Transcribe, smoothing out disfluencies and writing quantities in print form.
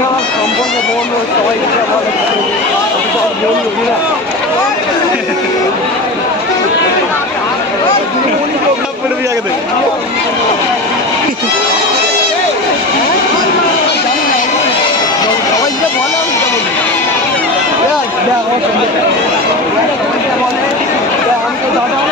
আমার সম্পর্ক বন্ধু সবাই বন্ধু না করে দিয়ে আগে সবাই যেটা বলে আমি সেটা বলি বলে আমি তো দাদা